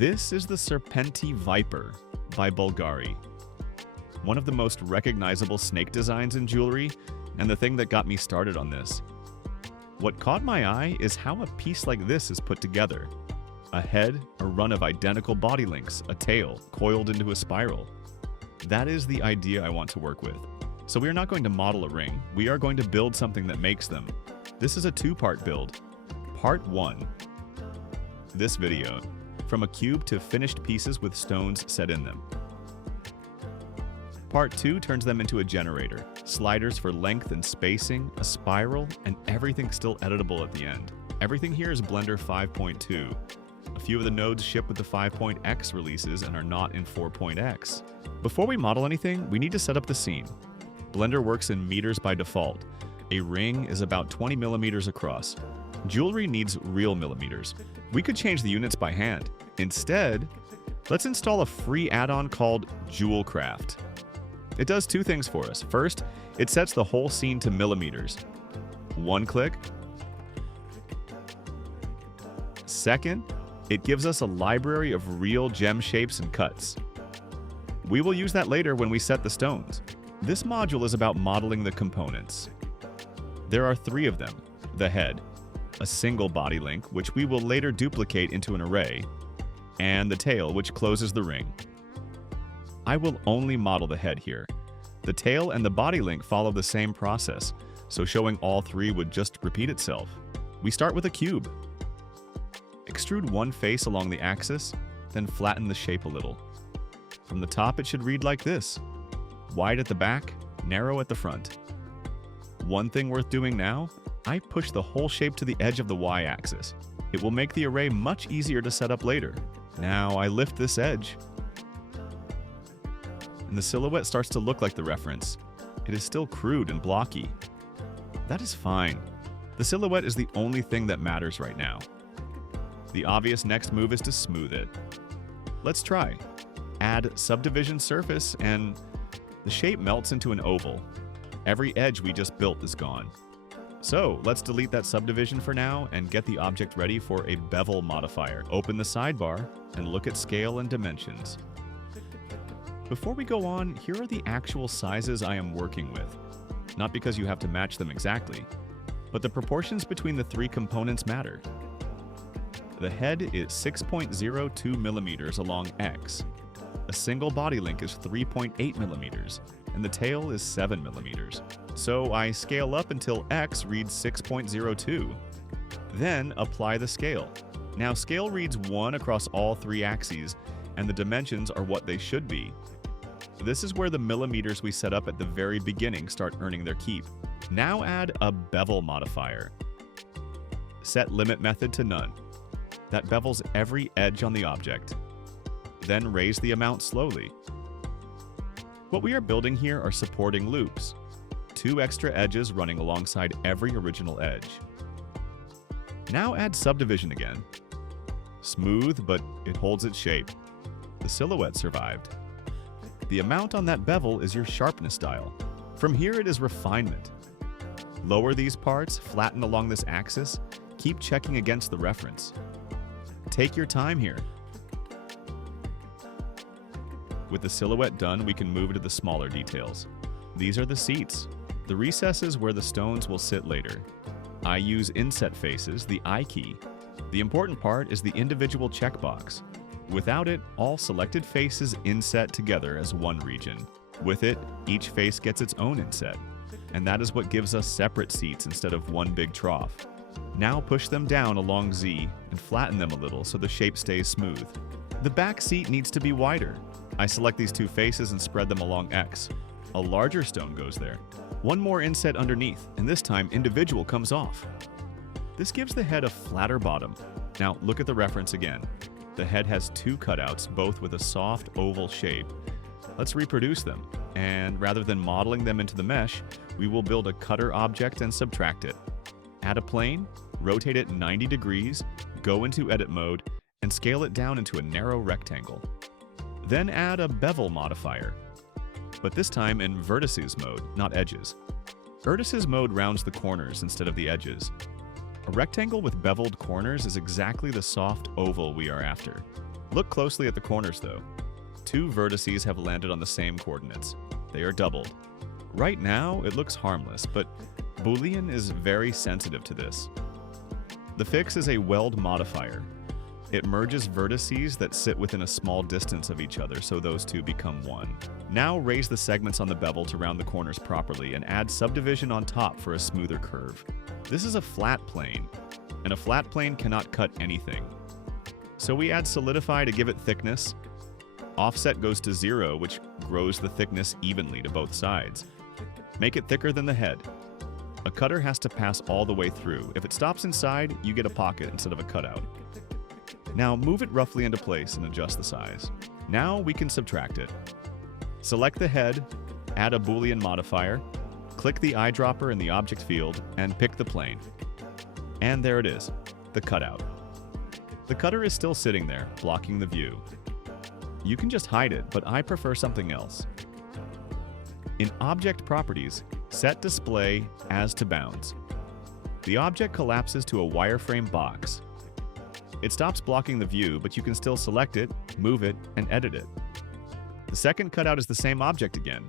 This is the Serpenti Viper by Bulgari. One of the most recognizable snake designs in jewelry, and the thing that got me started on this. What caught my eye is how a piece like this is put together. A head, a run of identical body links, a tail, coiled into a spiral. That is the idea I want to work with. So we are not going to model a ring, we are going to build something that makes them. This is a two-part build. Part 1. This video. From a cube to finished pieces with stones set in them. Part 2 turns them into a generator, sliders for length and spacing, a spiral, and everything still editable at the end. Everything here is Blender 5.2. A few of the nodes ship with the 5.x releases and are not in 4.x. Before we model anything, we need to set up the scene. Blender works in meters by default. A ring is about 20 millimeters across. Jewelry needs real millimeters. We could change the units by hand. Instead, let's install a free add-on called JewelCraft. It does two things for us. First, it sets the whole scene to millimeters. One click. Second, it gives us a library of real gem shapes and cuts. We will use that later when we set the stones. This module is about modeling the components. There are 3 of them. The head, a single body link, which we will later duplicate into an array, and the tail, which closes the ring. I will only model the head here. The tail and the body link follow the same process, so showing all 3 would just repeat itself. We start with a cube. Extrude one face along the axis, then flatten the shape a little. From the top, it should read like this. Wide at the back, narrow at the front. One thing worth doing now, I push the whole shape to the edge of the y-axis. It will make the array much easier to set up later. Now I lift this edge, and the silhouette starts to look like the reference. It is still crude and blocky. That is fine. The silhouette is the only thing that matters right now. The obvious next move is to smooth it. Let's try. Add subdivision surface and the shape melts into an oval. Every edge we just built is gone. So let's delete that subdivision for now and get the object ready for a bevel modifier. Open the sidebar and look at scale and dimensions. Before we go on, here are the actual sizes I am working with. Not because you have to match them exactly, but the proportions between the 3 components matter. The head is 6.02 millimeters along X. A single body link is 3.8 millimeters, and the tail is 7 millimeters. So I scale up until X reads 6.02. Then apply the scale. Now scale reads 1 across all 3 axes, and the dimensions are what they should be. This is where the millimeters we set up at the very beginning start earning their keep. Now add a bevel modifier. Set limit method to none. That bevels every edge on the object. Then raise the amount slowly. What we are building here are supporting loops. 2 extra edges running alongside every original edge. Now add subdivision again. Smooth, but it holds its shape. The silhouette survived. The amount on that bevel is your sharpness dial. From here it is refinement. Lower these parts, flatten along this axis, keep checking against the reference. Take your time here. With the silhouette done, we can move to the smaller details. These are the seats, the recesses where the stones will sit later. I use inset faces, the I key. The important part is the individual checkbox. Without it, all selected faces inset together as one region. With it, each face gets its own inset. And that is what gives us separate seats instead of one big trough. Now push them down along Z and flatten them a little so the shape stays smooth. The back seat needs to be wider. I select these 2 faces and spread them along X. A larger stone goes there. One more inset underneath, and this time individual comes off. This gives the head a flatter bottom. Now look at the reference again. The head has 2 cutouts, both with a soft oval shape. Let's reproduce them, and rather than modeling them into the mesh, we will build a cutter object and subtract it. Add a plane, rotate it 90 degrees, go into edit mode, and scale it down into a narrow rectangle. Then add a bevel modifier, but this time in vertices mode, not edges. Vertices mode rounds the corners instead of the edges. A rectangle with beveled corners is exactly the soft oval we are after. Look closely at the corners though. 2 vertices have landed on the same coordinates. They are doubled. Right now, it looks harmless, but Boolean is very sensitive to this. The fix is a weld modifier. It merges vertices that sit within a small distance of each other so those two become one. Now raise the segments on the bevel to round the corners properly and add subdivision on top for a smoother curve. This is a flat plane, and a flat plane cannot cut anything. So we add solidify to give it thickness. Offset goes to 0, which grows the thickness evenly to both sides. Make it thicker than the head. A cutter has to pass all the way through. If it stops inside, you get a pocket instead of a cutout. Now move it roughly into place and adjust the size. Now we can subtract it. Select the head, add a Boolean modifier, click the eyedropper in the object field, and pick the plane. And there it is, the cutout. The cutter is still sitting there, blocking the view. You can just hide it, but I prefer something else. In Object Properties, set Display as to Bounds. The object collapses to a wireframe box. It stops blocking the view, but you can still select it, move it, and edit it. The second cutout is the same object again.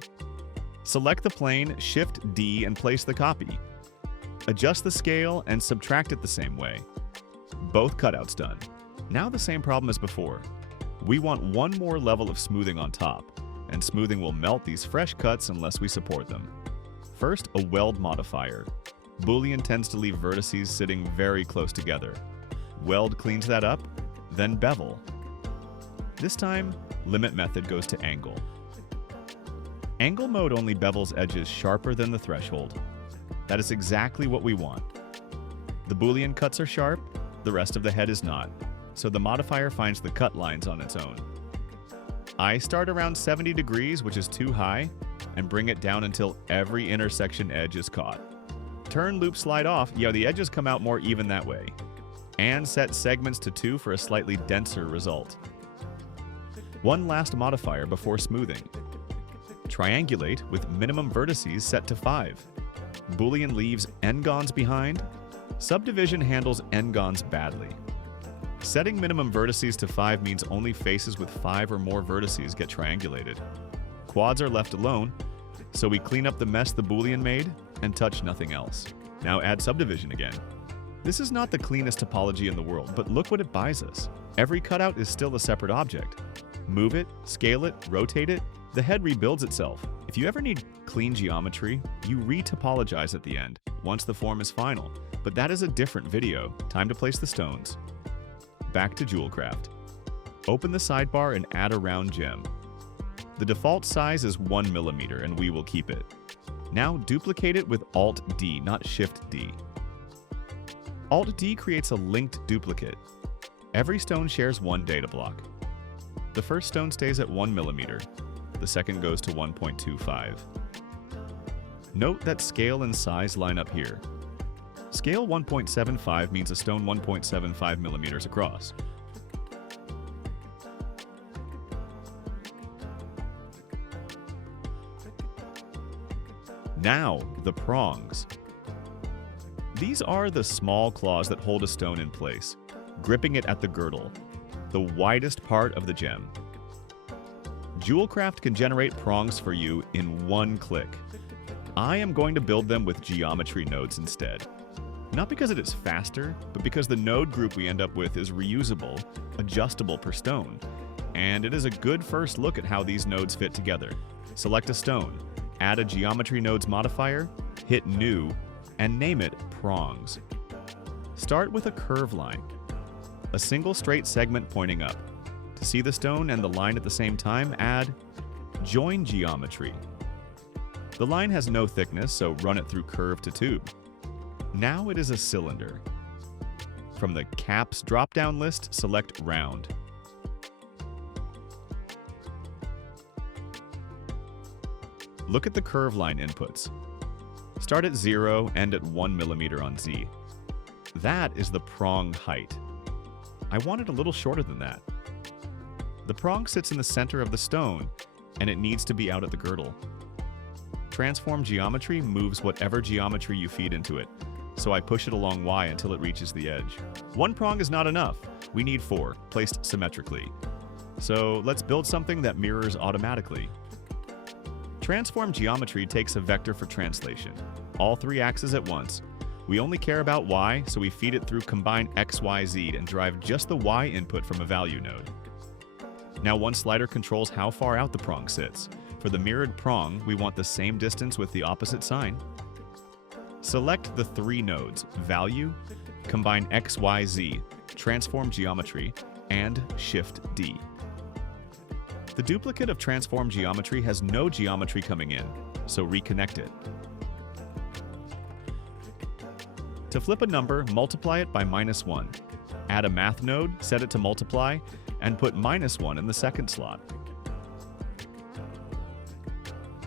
Select the plane, Shift-D, and place the copy. Adjust the scale and subtract it the same way. Both cutouts done. Now the same problem as before. We want one more level of smoothing on top, and smoothing will melt these fresh cuts unless we support them. First, a weld modifier. Boolean tends to leave vertices sitting very close together. Weld cleans that up, then bevel. This time, limit method goes to angle. Angle mode only bevels edges sharper than the threshold. That is exactly what we want. The Boolean cuts are sharp, the rest of the head is not, so the modifier finds the cut lines on its own. I start around 70 degrees, which is too high, and bring it down until every intersection edge is caught. Turn loop slide off, the edges come out more even that way. And set segments to 2 for a slightly denser result. One last modifier before smoothing. Triangulate with minimum vertices set to 5. Boolean leaves n-gons behind. Subdivision handles n-gons badly. Setting minimum vertices to 5 means only faces with 5 or more vertices get triangulated. Quads are left alone, so we clean up the mess the Boolean made and touch nothing else. Now add subdivision again. This is not the cleanest topology in the world, but look what it buys us. Every cutout is still a separate object. Move it, scale it, rotate it, the head rebuilds itself. If you ever need clean geometry, you re-topologize at the end, once the form is final. But that is a different video. Time to place the stones. Back to JewelCraft. Open the sidebar and add a round gem. The default size is 1 mm, and we will keep it. Now duplicate it with Alt-D, not Shift-D. Alt-D creates a linked duplicate. Every stone shares one data block. The first stone stays at 1 mm. The second goes to 1.25. Note that scale and size line up here. Scale 1.75 means a stone 1.75 mm across. Now, the prongs. These are the small claws that hold a stone in place, gripping it at the girdle, the widest part of the gem. JewelCraft can generate prongs for you in one click. I am going to build them with geometry nodes instead. Not because it is faster, but because the node group we end up with is reusable, adjustable per stone, and it is a good first look at how these nodes fit together. Select a stone, add a geometry nodes modifier, hit New, and name it Prongs. Start with a curve line, a single straight segment pointing up. To see the stone and the line at the same time, add Join Geometry. The line has no thickness, so run it through Curve to Tube. Now it is a cylinder. From the Caps drop-down list, select Round. Look at the curve line inputs. Start at 0, end at 1 mm on Z. That is the prong height. I want it a little shorter than that. The prong sits in the center of the stone, and it needs to be out at the girdle. Transform Geometry moves whatever geometry you feed into it, so I push it along Y until it reaches the edge. One prong is not enough. We need 4, placed symmetrically. So let's build something that mirrors automatically. Transform geometry takes a vector for translation, all 3 axes at once. We only care about y, so we feed it through combine x, y, z and drive just the y input from a value node. Now one slider controls how far out the prong sits. For the mirrored prong, we want the same distance with the opposite sign. Select the 3 nodes, value, combine x, y, z, transform geometry, and shift D. The duplicate of transform geometry has no geometry coming in, so reconnect it. To flip a number, multiply it by -1. Add a math node, set it to multiply, and put -1 in the second slot.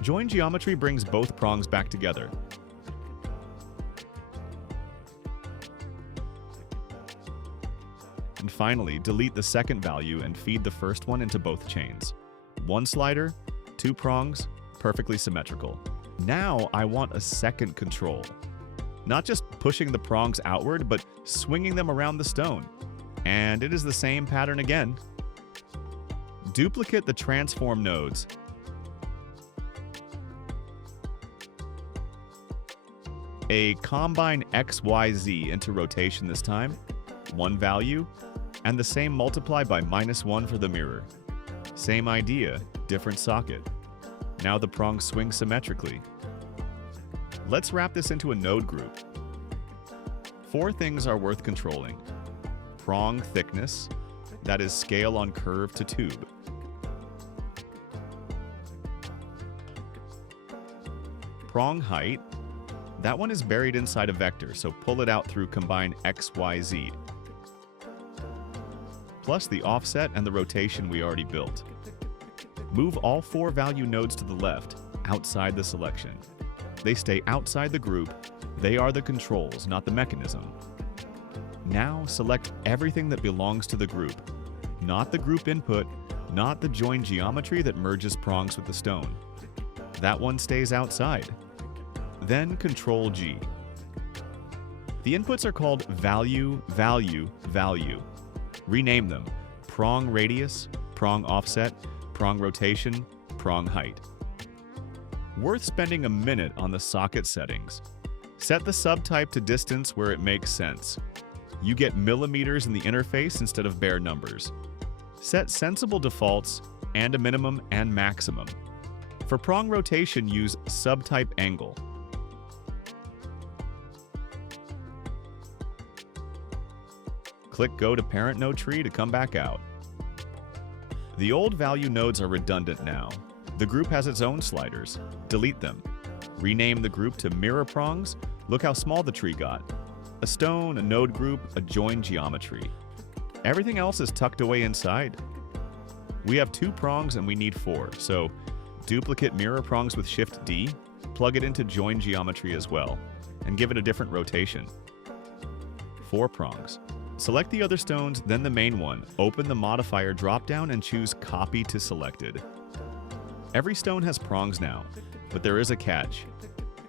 Join geometry brings both prongs back together. And finally, delete the second value and feed the first one into both chains. 1 slider, 2 prongs, perfectly symmetrical. Now I want a second control. Not just pushing the prongs outward, but swinging them around the stone. And it is the same pattern again. Duplicate the transform nodes. A combine x, y, z into rotation this time, 1 value, and the same multiply by -1 for the mirror. Same idea, different socket. Now the prongs swing symmetrically. Let's wrap this into a node group. 4 things are worth controlling. Prong thickness, that is scale on curve to tube. Prong height, that one is buried inside a vector, so pull it out through combine x, y, z. Plus the offset and the rotation we already built. Move all 4 value nodes to the left, outside the selection. They stay outside the group. They are the controls, not the mechanism. Now select everything that belongs to the group. Not the group input, not the join geometry that merges prongs with the stone. That one stays outside. Then Control G. The inputs are called value, value, value. Rename them prong radius, prong offset, prong rotation, prong height. Worth spending a minute on the socket settings. Set the subtype to distance where it makes sense. You get millimeters in the interface instead of bare numbers. Set sensible defaults and a minimum and maximum. For prong rotation, use subtype angle. Click Go to Parent Node Tree to come back out. The old value nodes are redundant now. The group has its own sliders. Delete them. Rename the group to Mirror Prongs. Look how small the tree got. A stone, a node group, a join geometry. Everything else is tucked away inside. We have 2 prongs and we need 4, so duplicate Mirror Prongs with Shift D, plug it into join geometry as well, and give it a different rotation. 4 prongs. Select the other stones, then the main one. Open the modifier dropdown and choose Copy to Selected. Every stone has prongs now, but there is a catch.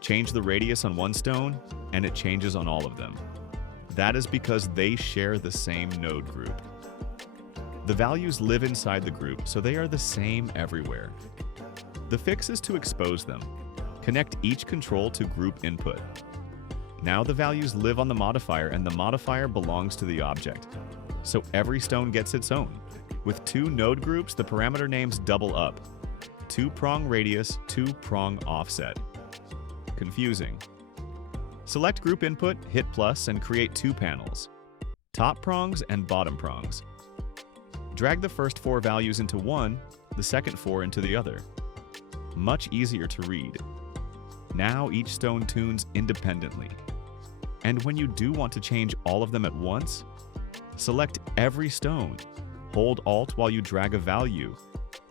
Change the radius on one stone, and it changes on all of them. That is because they share the same node group. The values live inside the group, so they are the same everywhere. The fix is to expose them. Connect each control to group input. Now the values live on the modifier, and the modifier belongs to the object. So every stone gets its own. With 2 node groups, the parameter names double up. 2 prong radius, 2 prong offset. Confusing. Select group input, hit plus, and create 2 panels. Top prongs and bottom prongs. Drag the first 4 values into one, the second 4 into the other. Much easier to read. Now each stone tunes independently. And when you do want to change all of them at once, select every stone. Hold Alt while you drag a value,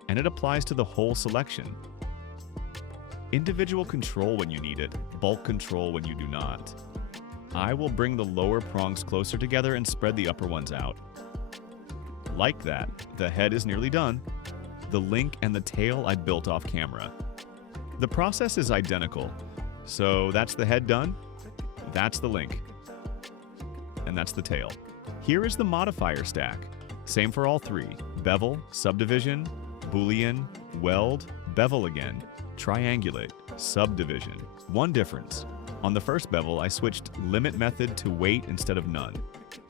and it applies to the whole selection. Individual control when you need it, bulk control when you do not. I will bring the lower prongs closer together and spread the upper ones out. Like that, the head is nearly done. The link and the tail I built off camera. The process is identical. So that's the head done, that's the link, and that's the tail. Here is the modifier stack. Same for all 3. Bevel, Subdivision, Boolean, Weld, Bevel again, Triangulate, Subdivision. One difference. On the first bevel, I switched limit method to weight instead of none.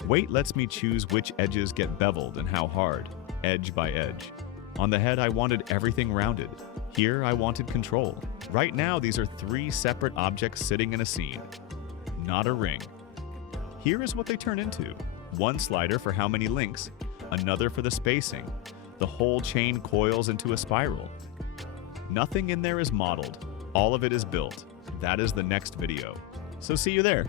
Weight lets me choose which edges get beveled and how hard, edge by edge. On the head, I wanted everything rounded. Here, I wanted control. Right now, these are three separate objects sitting in a scene, not a ring. Here is what they turn into. One slider for how many links, another for the spacing. The whole chain coils into a spiral. Nothing in there is modeled. All of it is built. That is the next video. So see you there.